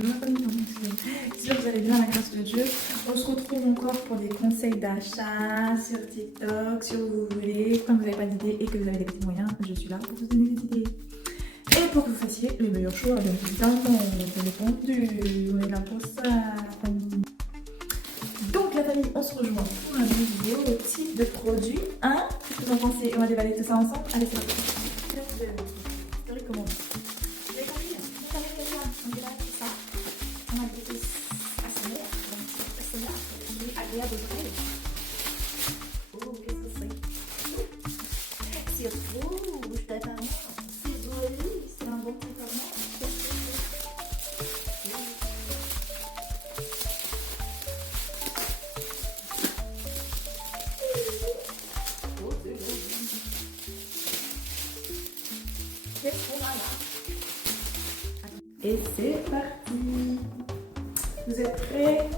J'espère que vous allez bien, la grâce de Dieu. On se retrouve encore pour des conseils d'achat sur TikTok, sur où vous voulez. Quand vous n'avez pas d'idée et que vous avez des petits moyens, je suis là pour vous donner des idées. Et pour que vous fassiez les meilleurs choix, bien évidemment, bien entendu. On est là pour ça, la famille. Donc la famille, on se rejoint pour une vidéo au type de produit. Hein? Qu'est-ce que vous en pensez? On va déballer tout ça ensemble. Allez, c'est parti. Je recommande. Vous avez compris? Vous savez que ça, on déballe tout ça. On a des choses assez mères, donc c'est là, c'est agréable aux oreilles. Oh, qu'est-ce que c'est? C'est rouge, apparemment. C'est joli, c'est un bon préparement. Qu'est-ce que c'est? Oh, c'est joli. Qu'est-ce qu'on a là? Et c'est parti. Vous êtes prêts?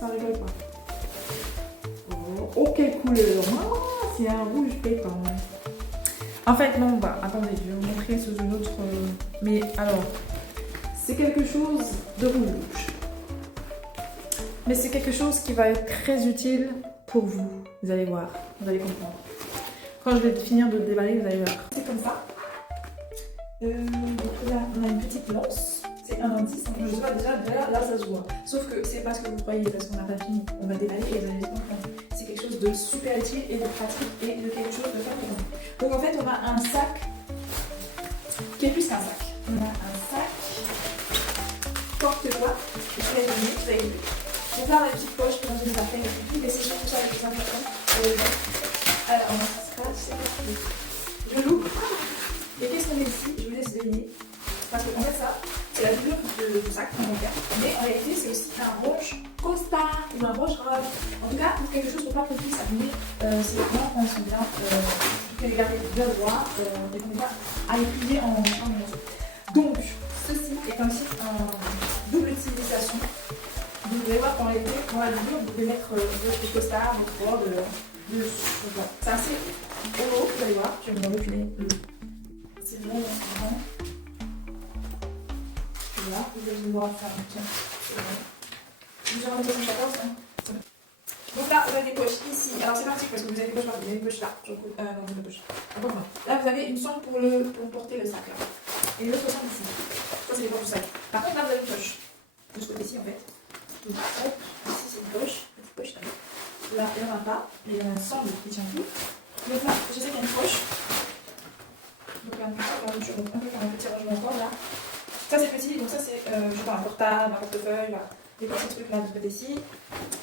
Ça rigole pas. Oh, quelle couleur! Ah, c'est un rouge pétant. En fait, non, bah, attendez, je vais vous montrer sous une autre... Mais alors, c'est quelque chose de rouge. Mais c'est quelque chose qui va être très utile pour vous. Vous allez voir, vous allez comprendre. Quand je vais finir de le déballer, vous allez voir. C'est comme ça. Donc là, on a une petite lance. C'est un indice. Je sais pas, déjà, là, ça se voit. Sauf que c'est pas ce que vous croyez, parce qu'on n'a pas fini. On va déballer et vous allez comprendre. C'est quelque chose de super utile et de pratique et de quelque chose de formidable. Donc en fait, on a un sac qui est plus qu'un sac. On a un sac porte-voix. Je vais le donner, vous avez vu. Donc là, on a une petite poche dans une affaire et tout. Et c'est surtout ça le plus important. Alors, on a un scratch, c'est parti. Je l'ouvre. Et qu'est-ce qu'on met ici? Je vous laisse deviner. Parce qu'en fait, ça, c'est la doublure du sac, mais en réalité, c'est aussi un range costard ou un range robe. En tout cas, pour quelque chose pour pas qu'on puisse abîmer ses vêtements quand ils sont bien, pour les garder bien droits et qu'on n'ait pas à les plier en morceaux. Donc, ceci est ainsi un double utilisation. Donc, vous allez voir qu'en réalité, dans la doublure, vous pouvez mettre votre costard, votre robe dessus. C'est assez haut, vous allez voir. Je vais vous en reculer. C'est vraiment grand. Là, vous allez voir faire un petit. Vous avez 74, hein. Donc là, vous avez des poches ici. Alors c'est pratique parce que vous avez des poches là. Vous avez des poches là. Non, des poches. Là, vous avez une sangle pour porter le sac là. Et l'autre sangle ici. Ça, c'est les poches du sac. Par contre, là, vous avez une poche. De ce côté-ci, en fait. Donc, hop, ici, c'est une poche. Petite poche là. Là, il n'y en a pas. Mais il y a un sangle qui tient tout. Donc là, je sais qu'il y a une poche. Donc là, on peut faire un petit rangement encore là. Ça c'est petit, donc ça c'est je sais pas, un portable, un portefeuille, voilà. Des petits trucs là de ce côté-ci.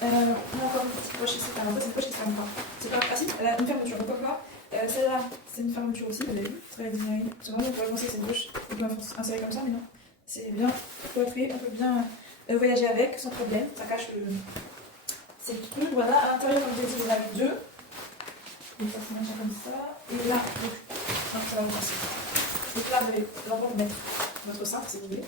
On a encore une petite poche ici, alors ça c'est une poche qui se ferme pas. C'est pas facile, elle a une fermeture. Donc là, celle-là c'est une fermeture aussi, vous avez vu, c'est très design. C'est vraiment, on pourrait penser que c'est une poche, on peut insérer comme ça, mais non. C'est bien coiffé, on peut bien voyager avec sans problème. Ça cache ces trucs, voilà. À l'intérieur, comme je vous ai dit, vous en avez deux. Donc ça se mange comme ça. Et là, donc, ça va vous passer. Donc là, vous avez l'endroit pour mettre votre cintre si vous voulez.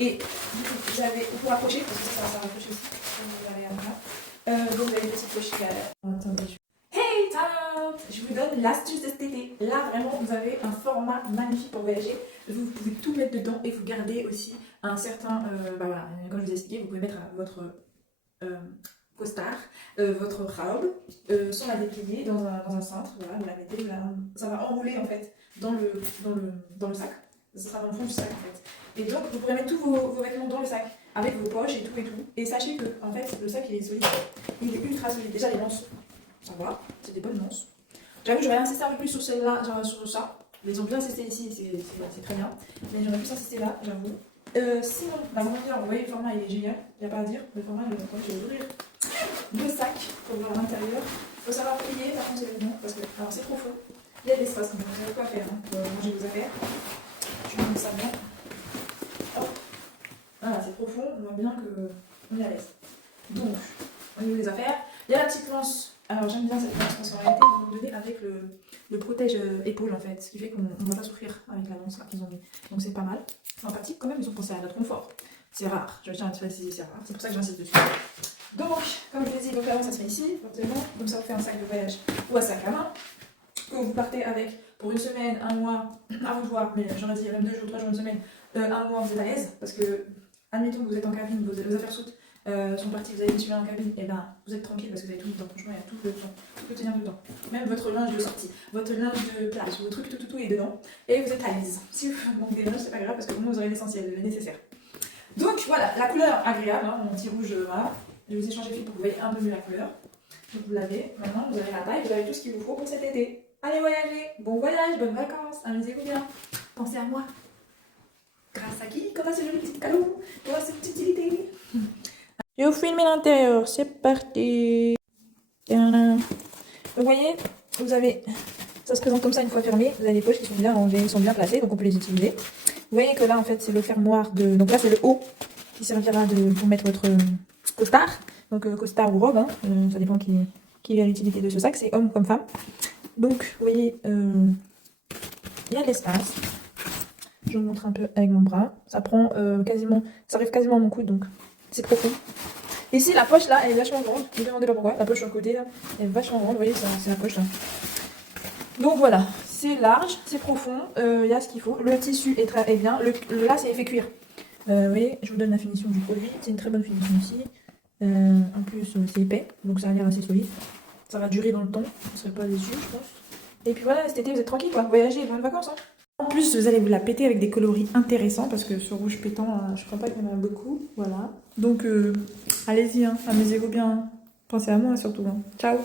Et du coup, vous avez pour accrocher, parce que ça va accrocher aussi. Vous allez là. Donc vous avez une petite poche qui a. Attendez. Hey top! Je vous donne l'astuce de cet été. Là, vraiment, vous avez un format magnifique pour voyager. Vous pouvez tout mettre dedans et vous gardez aussi un certain. Bah voilà, comme je vous ai expliqué, vous pouvez mettre votre costard, votre robe, sans la déplier dans un cintre. Voilà, vous la mettez, ça va enrouler en fait dans le sac. Ça sera dans le fond du sac en fait. Et donc vous pourrez mettre tous vos vêtements dans le sac avec vos poches et tout. Et sachez que en fait le sac il est solide. Il est ultra solide. Déjà les lances, ça va, c'est des bonnes lances. J'avoue j'aurais insisté un peu plus sur celle-là, sur ça. Ils ont bien insisté ici, c'est très bien. Mais j'aurais plus insisté là, j'avoue. Sinon, la grandeur, vous voyez le format il est génial, il n'y a pas à dire. Le format, je vais ouvrir le sac pour voir l'intérieur. Il faut savoir plier par contre c'est bon parce que alors c'est trop faux. Il y a de l'espace, donc vous savez quoi faire hein, pour ranger vos affaires. Je vais mettre ça bien. Hop. Voilà, c'est profond, on voit bien qu'on est à l'aise. Donc, au niveau des affaires, il y a la petite lance. Alors j'aime bien cette lance parce qu'en réalité, ils vont vous donner avec le protège épaule en fait, ce qui fait qu'on ne va pas souffrir avec la lance là qu'ils ont mis. Donc c'est pas mal. Sympathique quand même, ils ont pensé à notre confort. C'est rare, je tiens à te préciser, c'est rare. C'est pour ça que j'insiste dessus. Donc, comme je vous l'ai dit, donc la lance ça se met ici, forcément. Donc ça vous fait un sac de voyage ou un sac à main que vous partez avec pour une semaine, un mois, à vous de voir, mais j'aurais dit même 2 jours, 3 jours, une semaine, un mois vous êtes à l'aise parce que admettons que vous êtes en cabine, vos affaires sont parties, vous avez mis celui-là en cabine, et ben vous êtes tranquille parce que vous avez tout dedans. Franchement, il y a tout dedans. Tout peut tenir dedans. Même votre linge de sortie, votre linge de place, vos trucs, tout est dedans. Et vous êtes à l'aise. Si vous manquez des linges, c'est pas grave parce que vous aurez l'essentiel, le nécessaire. Donc voilà, la couleur agréable, hein, mon petit rouge, voilà. Je vais vous ai changé de fil pour que vous voyez un peu mieux la couleur. Donc vous l'avez, maintenant vous avez la taille, vous avez tout ce qu'il vous faut pour cet été. Allez voyager, bon voyage, bonnes vacances, amusez-vous bien. Pensez à moi. Grâce à qui? Grâce à ce joli petit cadeau, grâce à cette utilité. Je vais vous filmer l'intérieur, c'est parti. Donc vous voyez, vous avez, ça se présente comme ça une fois fermé, vous avez les poches qui sont bien rangées, sont bien placées, donc on peut les utiliser. Vous voyez que là en fait c'est le fermoir de, donc là c'est le haut qui servira pour mettre votre costard, donc costard ou robe, hein, ça dépend qui est l'utilité de ce sac, c'est homme comme femme. Donc vous voyez, il y a de l'espace. Je vous montre un peu avec mon bras. Ça prend quasiment, ça arrive quasiment à mon coude, donc c'est profond. Ici, la poche là, elle est vachement grande. Ne me demandez pas pourquoi. La poche sur le côté là, elle est vachement grande. Vous voyez, c'est la poche là. Donc voilà, c'est large, c'est profond. Il y a ce qu'il faut. Le tissu est bien. Là, c'est effet cuir. Vous voyez, je vous donne la finition du produit. C'est une très bonne finition ici. En plus, c'est épais, donc ça a l'air assez solide. Ça va durer dans le temps. Vous ne serez pas déçus, je pense. Et puis voilà, cet été, vous êtes tranquille quoi. Voyagez, bonnes vacances. Hein. En plus, vous allez vous la péter avec des coloris intéressants parce que ce rouge pétant, je crois pas qu'il y en a beaucoup. Voilà. Donc, allez-y, hein, amusez-vous bien. Pensez à moi surtout. Hein. Ciao!